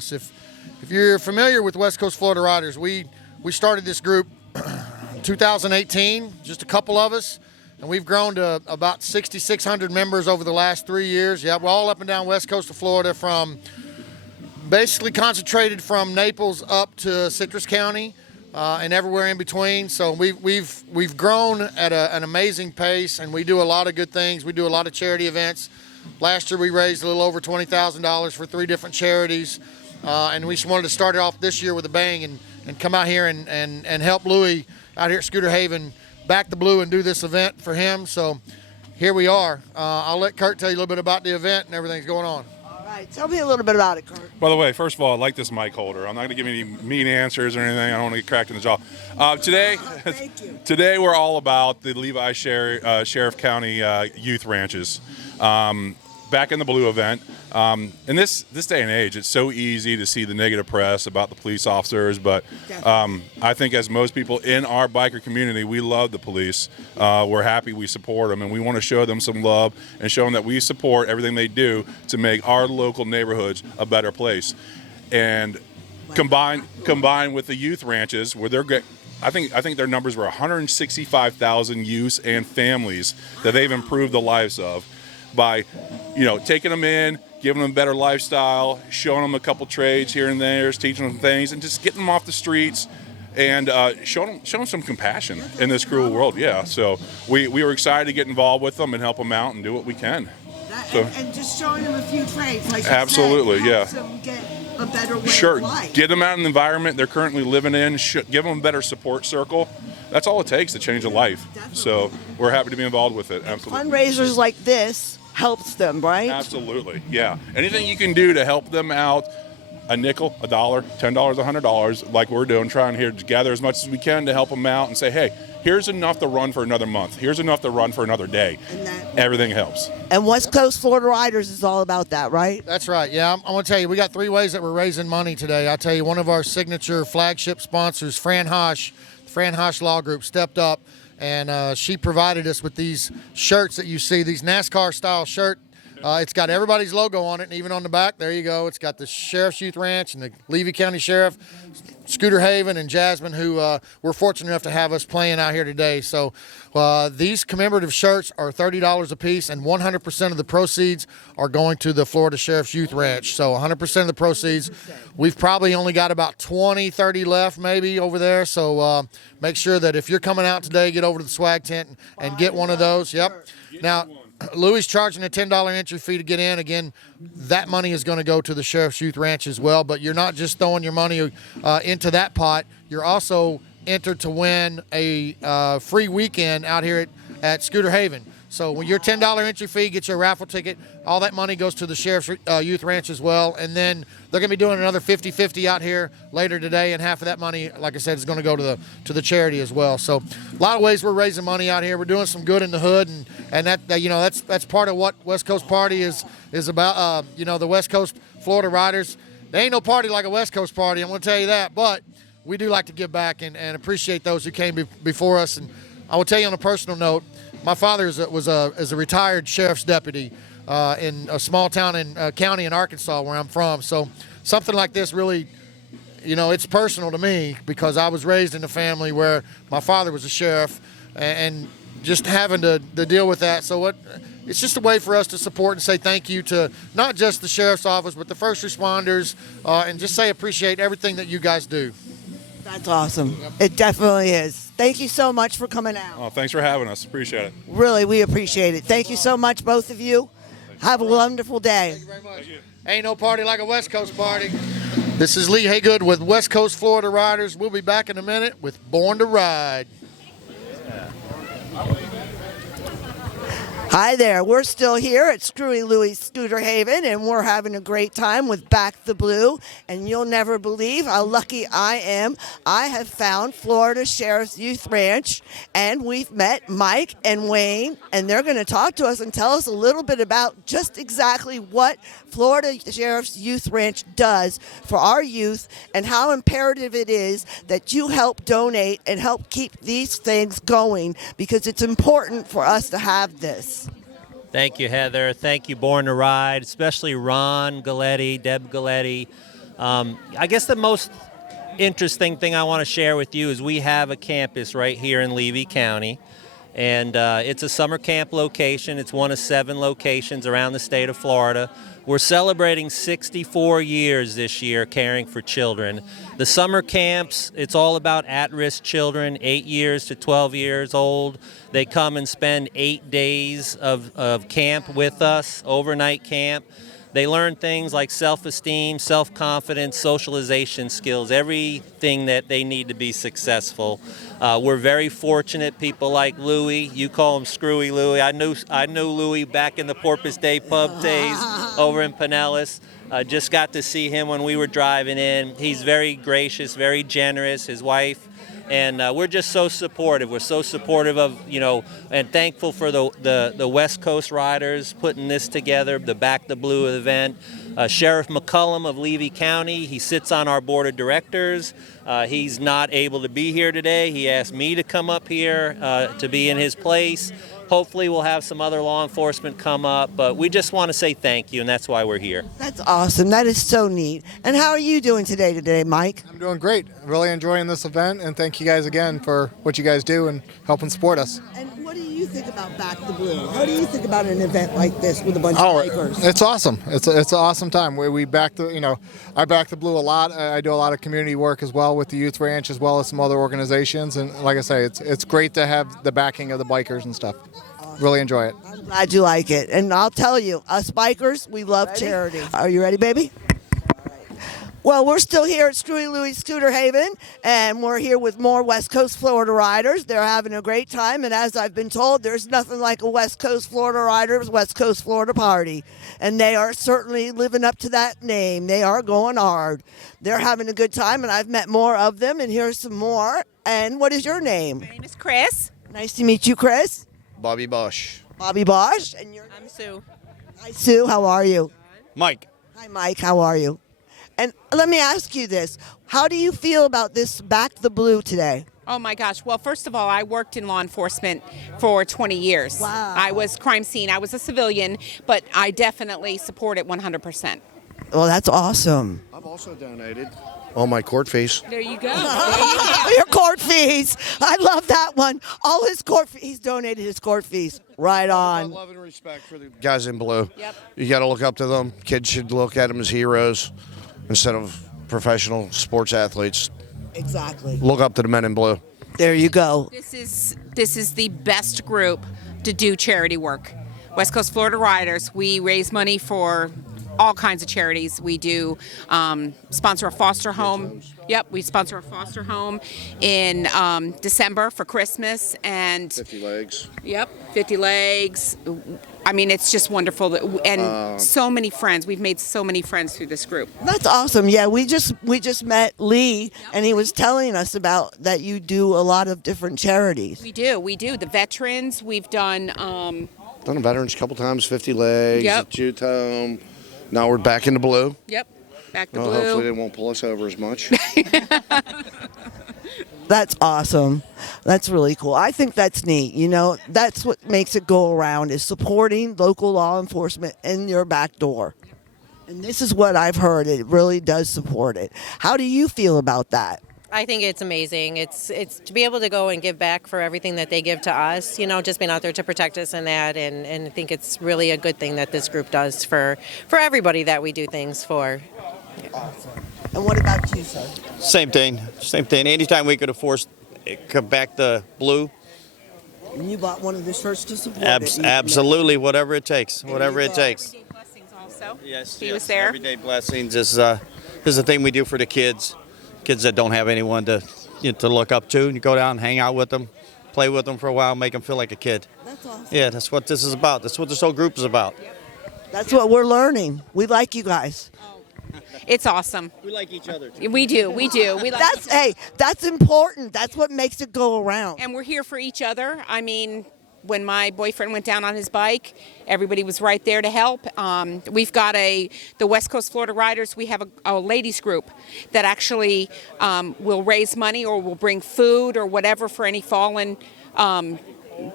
If you're familiar with West Coast Florida Riders, we started this group in 2018, just a couple of us, and we've grown to about 6,600 members over the last 3 years. Yeah, we're all up and down West Coast of Florida, from basically concentrated from Naples up to Citrus County and everywhere in between. So we've grown at an amazing pace, and we do a lot of good things. We do a lot of charity events. Last year we raised a little over $20,000 for 3 different charities, and we just wanted to start it off this year with a bang and come out here and help Louis out here at Scooter Haven back the blue and do this event for him. So here we are. I'll let Kurt tell you a little bit about the event and everything's going on. All right, tell me a little bit about it, Kurt. By the way, first of all, I like this mic holder. I'm not going to give any mean answers or anything. I don't want to get cracked in the jaw. Today we're all about the Levi Sheriff County Youth Ranches. Back in the blue event. In this day and age, it's so easy to see the negative press about the police officers, but I think as most people in our biker community, we love the police. We're happy, we support them, and we want to show them some love and show them that we support everything they do to make our local neighborhoods a better place. And combined with the youth ranches, where I think their numbers were 165,000 youths and families that they've improved the lives of by, taking them in, giving them a better lifestyle, showing them a couple trades here and there, teaching them things, and just getting them off the streets and showing them some compassion in this cruel world. Yeah, so we were excited to get involved with them and help them out and do what we can. And just showing them a few trades, like absolutely, you said, helps them get a better way of life. Get them out in the environment they're currently living in, give them a better support circle. That's all it takes to change a life. Definitely. So we're happy to be involved with it. Absolutely. Fundraisers like this helps them, right? Absolutely, yeah. Anything you can do to help them out, a nickel, $1, $10, $100, like we're doing, trying here to gather as much as we can to help them out and say, hey, here's enough to run for another month. Here's enough to run for another day. Everything helps. And West Coast Florida Riders is all about that, right? That's right, yeah. I'm going to tell you, we got 3 ways that we're raising money today. I'll tell you, one of our signature flagship sponsors, Fran Hosh Law Group, stepped up, and she provided us with these shirts that you see, these NASCAR-style shirt. It's got everybody's logo on it, and even on the back, there you go. It's got the Sheriff's Youth Ranch and the Levy County Sheriff, Scooter Haven, and Jasmine, who we're fortunate enough to have us playing out here today. So these commemorative shirts are $30 a piece, and 100% of the proceeds are going to the Florida Sheriff's Youth Ranch. So 100% of the proceeds. We've probably only got about 20, 30 left maybe over there. So make sure that if you're coming out today, get over to the swag tent and get one of those. Yep. Now, Louis charging a $10 entry fee to get in. Again, that money is going to go to the Sheriff's Youth Ranch as well. But you're not just throwing your money into that pot. You're also entered to win a free weekend out here at Scooter Haven. So when your $10 entry fee gets you a raffle ticket, all that money goes to the Sheriff's Youth Ranch as well. And then they're going to be doing another 50-50 out here later today, and half of that money, like I said, is going to go to the charity as well. So a lot of ways we're raising money out here. We're doing some good in the hood, and that's part of what West Coast Party is about. The West Coast Florida Riders. There ain't no party like a West Coast party, I'm going to tell you that. But we do like to give back and appreciate those who came before us. And I will tell you on a personal note, my father is a retired sheriff's deputy in a small town in county in Arkansas where I'm from. So something like this really, it's personal to me because I was raised in a family where my father was a sheriff and just having to deal with that. So it's just a way for us to support and say thank you to not just the sheriff's office, but the first responders, and just say appreciate everything that you guys do. That's awesome. Yep. It definitely is. Thank you so much for coming out. Oh, thanks for having us. Appreciate it. Really, we appreciate it. Thank you so much, both of you. Have a wonderful day. Thank you very much. Ain't no party like a West Coast party. This is Lee Haygood with West Coast Florida Riders. We'll be back in a minute with Born to Ride. Hi there. We're still here at Screwy Louie Scooter Haven, and we're having a great time with Back the Blue. And you'll never believe how lucky I am. I have found Florida Sheriff's Youth Ranch, and we've met Mike and Wayne, and they're going to talk to us and tell us a little bit about just exactly what Florida Sheriff's Youth Ranch does for our youth and how imperative it is that you help donate and help keep these things going, because it's important for us to have this. Thank you, Heather. Thank you, Born to Ride, especially Ron Galletti, Deb Galletti, I guess the most interesting thing I want to share with you is we have a campus right here in Levy County, and it's a summer camp location. It's one of 7 locations around the state of Florida. We're celebrating 64 years this year caring for children. The summer camps, it's all about at-risk children, 8 years to 12 years old. They come and spend 8 days of camp with us, overnight camp. They learn things like self-esteem, self-confidence, socialization skills, everything that they need to be successful. We're very fortunate. People like Louie, you call him Screwy Louie. I knew Louie back in the Porpoise Day pub days over in Pinellas. Just got to see him when we were driving in. He's very gracious, very generous. His wife. And we're just so supportive. We're so supportive of, and thankful for the West Coast Riders putting this together, the Back the Blue event. Sheriff McCullum of Levy County, he sits on our board of directors. He's not able to be here today. He asked me to come up here to be in his place. Hopefully we'll have some other law enforcement come up, but we just want to say thank you, and that's why we're here. That's awesome. That is so neat. And how are you doing today, Mike? I'm doing great. Really enjoying this event, and thank you guys again for what you guys do and helping support us. And what do you think about Back the Blue? How do you think about an event like this with a bunch of bikers? It's awesome. It's an awesome time. We back the, I back the Blue a lot. I do a lot of community work as well with the Youth Ranch as well as some other organizations. And like I say, it's great to have the backing of the bikers and stuff. Really enjoy it. I'm glad you like it. And I'll tell you, us bikers, we love charity. Are you ready, baby? Well, we're still here at Screwy Louie Scooter Haven, and we're here with more West Coast Florida riders. They're having a great time, and as I've been told, there's nothing like a West Coast Florida Riders, West Coast Florida party. And they are certainly living up to that name. They are going hard. They're having a good time, and I've met more of them, and here's some more. And what is your name? My name is Chris. Nice to meet you, Chris. Bobby Bosch. Bobby Bosch. And your I'm Sue. Hi, Sue. How are you? Mike. Hi, Mike. How are you? And let me ask you this. How do you feel about this Back the Blue today? Oh my gosh. Well, first of all, I worked in law enforcement for 20 years. Wow. I was crime scene. I was a civilian, but I definitely support it 100%. Well, that's awesome. I've also donated all my court fees. There you go. Your court fees. I love that one. All his court fees. He's donated his court fees. Right on. Love and respect for the guys in blue. Yep. You got to look up to them. Kids should look at them as heroes instead of professional sports athletes. Exactly. Look up to the men in blue. There you go. This is the best group to do charity work. West Coast Florida Riders. We raise money for all kinds of charities. We do sponsor a foster home. Yep, we sponsor a foster home in December for Christmas. And 50 legs. Yep, 50 legs. I mean, it's just wonderful. And so many friends. We've made so many friends through this group. That's awesome. Yeah, we just met Lee, and he was telling us about that you do a lot of different charities. We do. The veterans, we've done. Done the veterans a couple times, 50 legs, Yep. Jute home. Now we're back in the blue. Yep, back to Well, blue. hopefully they won't pull us over as much. That's awesome. That's really cool. I think that's neat. That's what makes it go around is supporting local law enforcement in your back door. And this is what I've heard. It really does support it. How do you feel about that? I think it's amazing. It's to be able to go and give back for everything that they give to us, just being out there to protect us and that. And I think it's really a good thing that this group does for everybody that we do things for. Awesome. And what about you, sir? Same thing. Anytime we could afford come back the blue, And you bought one of the shirts to support it. absolutely, whatever it takes. Whatever it takes. Everyday blessings also. Yes, He was there. Everyday blessings is the thing we do for the kids that don't have anyone to look up to. You go down, hang out with them, play with them for a while, make them feel like a kid. That's awesome. Yeah, that's what this is about. That's what this whole group is about. That's what we're learning. We like you guys. It's awesome. We like each other too. We do. We like That's important. That's what makes it go around. And we're here for each other. I mean, when my boyfriend went down on his bike, everybody was right there to help. We've got the West Coast Florida Riders. We have a ladies group that actually will raise money or will bring food or whatever for any fallen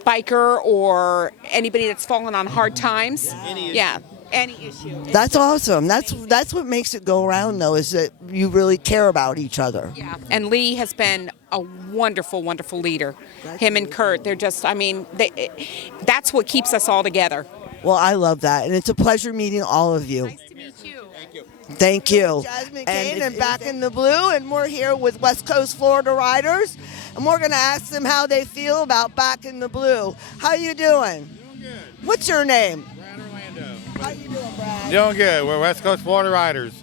biker or anybody that's fallen on hard times. Yeah, any issue. That's awesome. That's what makes it go around, though, is that you really care about each other. Yeah, and Lee has been a wonderful, wonderful leader. Him and Kurt, they're just, I mean, that's what keeps us all together. Well, I love that, and it's a pleasure meeting all of you. Nice to meet you. Thank you. Jasmine And Kane and Back in the Blue, and we're here with West Coast Florida Riders, and we're going to ask them how they feel about Back in the Blue. How you doing? Doing good. What's your name? Brad Orlando. How you doing, Brad? Doing good. We're West Coast Florida Riders.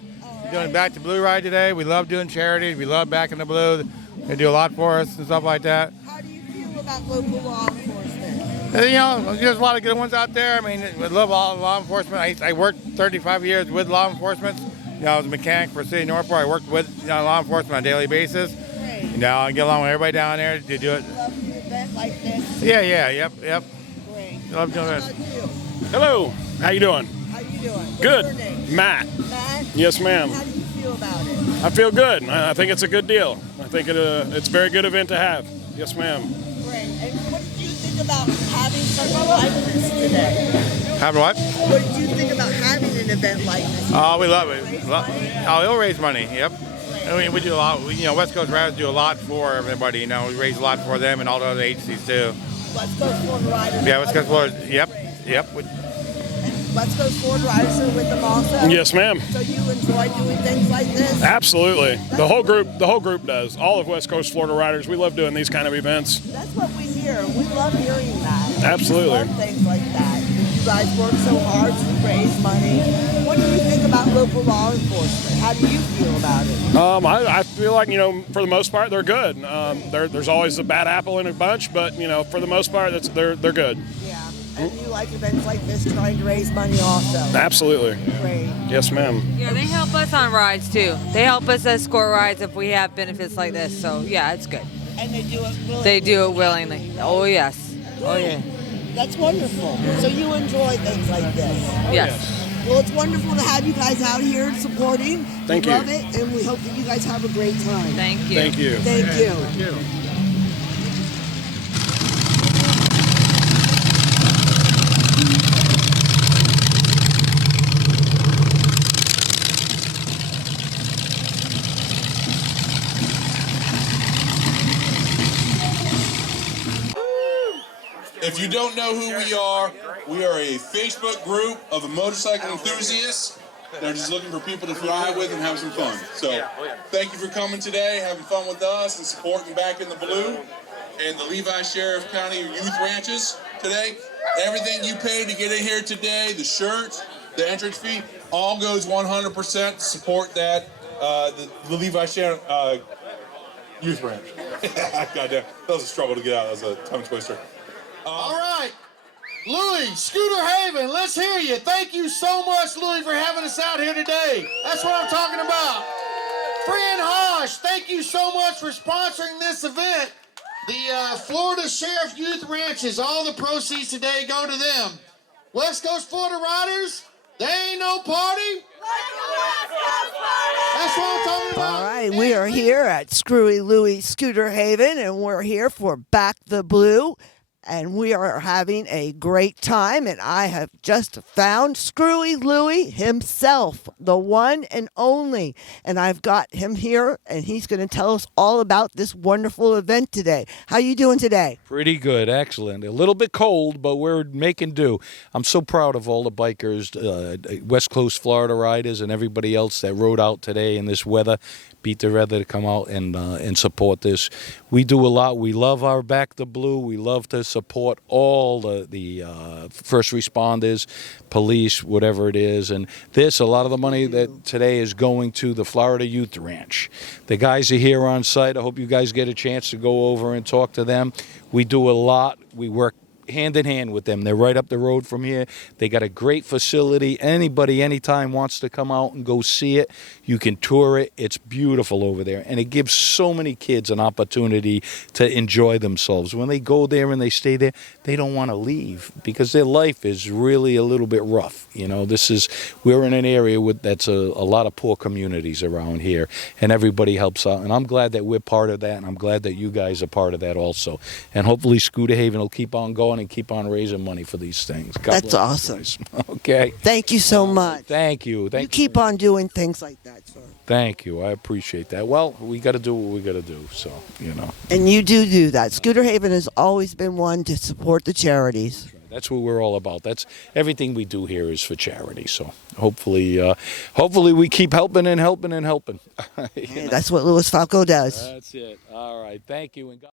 We're doing Back to Blue ride today. We love doing charity. We love Back in the Blue. They do a lot for us and stuff like that. How do you feel about local law enforcement? And, you know, there's a lot of good ones out there. I mean, we love all law enforcement. I worked 35 years with law enforcement. You know, I was a mechanic for the city of Northport. I worked with law enforcement on a daily basis. Great. You know, I get along with everybody down there to do it. Love an event like this. Yep. Great. Love doing How this. about you? Hello, how you doing? How you doing? What's Good. your name? Matt. Matt? Yes, ma'am. How do you feel about it? I feel good. I think it's a good deal. I think it's a very good event to have. Yes, ma'am. Great. And what did you think about having something like this today? Have what? What did you think about having an event like this? Oh, we love it. Raise money? Oh, it'll raise money. Yep. I mean, we do a lot. You know, West Coast Riders do a lot for everybody. You know, we raise a lot for them and all the other agencies too. West Coast Florida Riders. Yeah, West Coast Florida. Yep. West Coast Florida Riders are with them also. Yes, ma'am. So you enjoy doing things like this? Absolutely. The whole group does. All of West Coast Florida Riders. We love doing these kind of events. That's what we hear. We love hearing that. Absolutely. We love things like that. You guys work so hard to raise money. What do you think about local law enforcement? How do you feel about it? I feel like, you know, for the most part, they're good. There's always a bad apple in a bunch, but, you know, for the most part, they're good. Yeah. And you like events like this trying to raise money also? Absolutely. Great. Yes, ma'am. Yeah, they help us on rides too. They help us escort rides if we have benefits like this. So yeah, it's good. And they do it willingly? They do it willingly. Oh yes. Oh yeah. That's wonderful. So you enjoy things like this? Yes. Well, it's wonderful to have you guys out here supporting. Thank we you. love it, and we hope that you guys have a great time. Thank you. Thank you. Thank you. Thank you. If you don't know who we are a Facebook group of motorcycle enthusiasts. They're just looking for people to fly with and have some fun. So thank you for coming today, having fun with us, and supporting Back in the Blue and the Levi Sheriff County Youth Ranches today. Everything you paid to get in here today, the shirts, the entrance fee, all goes 100% to support that, the Levi Sheriff Youth Ranch. Goddamn, that was a struggle to get out. That was a tongue twister. All right. Louis, Scooter Haven, let's hear you. Thank you so much, Louis, for having us out here today. That's what I'm talking about. Fran Hosh, thank you so much for sponsoring this event. The Florida Sheriff Youth Ranches, all the proceeds today go to them. West Coast Florida Riders, they ain't no party. That's what I'm talking about. All right, we are here at Screwy Louie Scooter Haven, and we're here for Back the Blue, and we are having a great time, and I have just found Screwy Louie himself, the one and only, and I've got him here, and he's going to tell us all about this wonderful event today. How you doing today? Pretty good, excellent. A little bit cold, but we're making do. I'm so proud of all the bikers, West Coast Florida Riders, and everybody else that rode out today in this weather. Beat the weather to come out and support this. We do a lot. We love our Back the Blue. We love to support all the first responders, police, whatever it is. And a lot of the money that today is going to the Florida Youth Ranch. The guys are here on site. I hope you guys get a chance to go over and talk to them. We do a lot. We work hand in hand with them. They're right up the road from here. They got a great facility. Anybody, anytime wants to come out and go see it, you can tour it. It's beautiful over there, and it gives so many kids an opportunity to enjoy themselves. When they go there and they stay there, they don't want to leave because their life is really a little bit rough. You know, we're in an area that's a lot of poor communities around here, and everybody helps out. And I'm glad that we're part of that, and I'm glad that you guys are part of that also. And hopefully Scooter Haven will keep on going and keep on raising money for these things. God That's bless you awesome. guys. Okay. Thank you so much. Thank you. You keep on doing things like that, sir. Thank you. I appreciate that. Well, we got to do what we got to do, so, you know. And you do that. Scooter Haven has always been one to support the charities. That's what we're all about. That's everything we do here is for charity. So hopefully we keep helping and helping and helping. Hey, that's what Louis Falco does. That's it. All right. Thank you. And God